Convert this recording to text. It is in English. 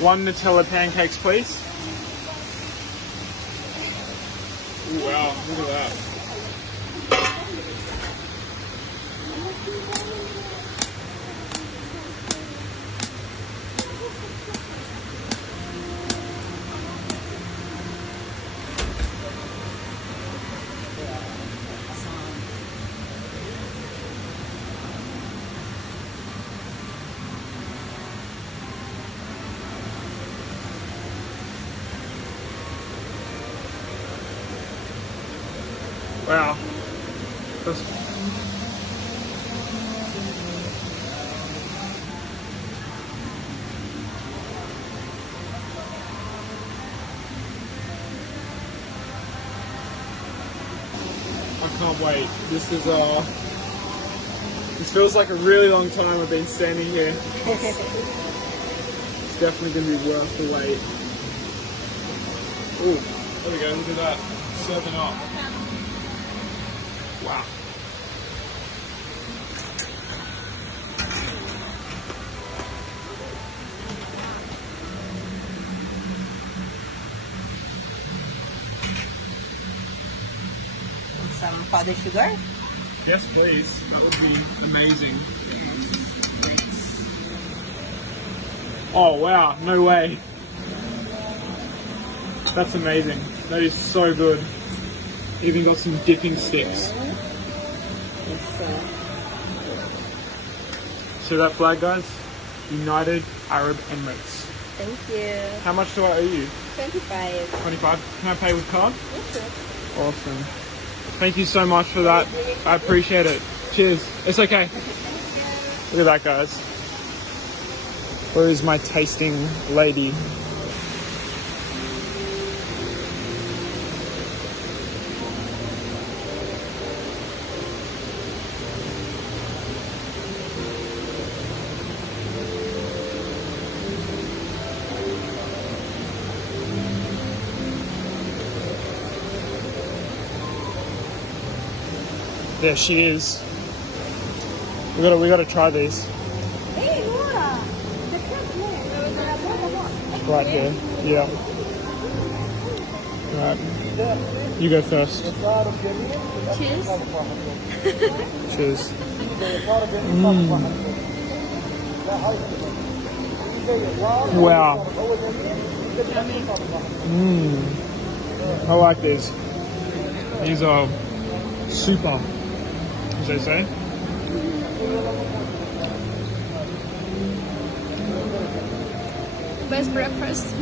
1 Nutella pancakes, please. Ooh, wow, look at that. Wow. That's I can't wait. This feels like a really long time I've been standing here. It's definitely gonna be worth the wait. Ooh, there we go, look at that. Serving up. Wow. Some powdered sugar. Yes, please. That would be amazing. Oh, wow. No way. That's amazing. That is so good. Even got some dipping sticks. See that flag, guys? United Arab Emirates. Thank you. How much do I owe you? 25. 25. Can I pay with card? Yes, sir. Awesome. Thank you so much for that. I appreciate it. Cheers. It's okay. Look at that, guys. Where is my tasting lady? There she is. We gotta try these. Hey, Laura. Right here. Yeah. Right. You go first. Cheers. Cheers. Wow. I like these. These are super, as they say. Best breakfast.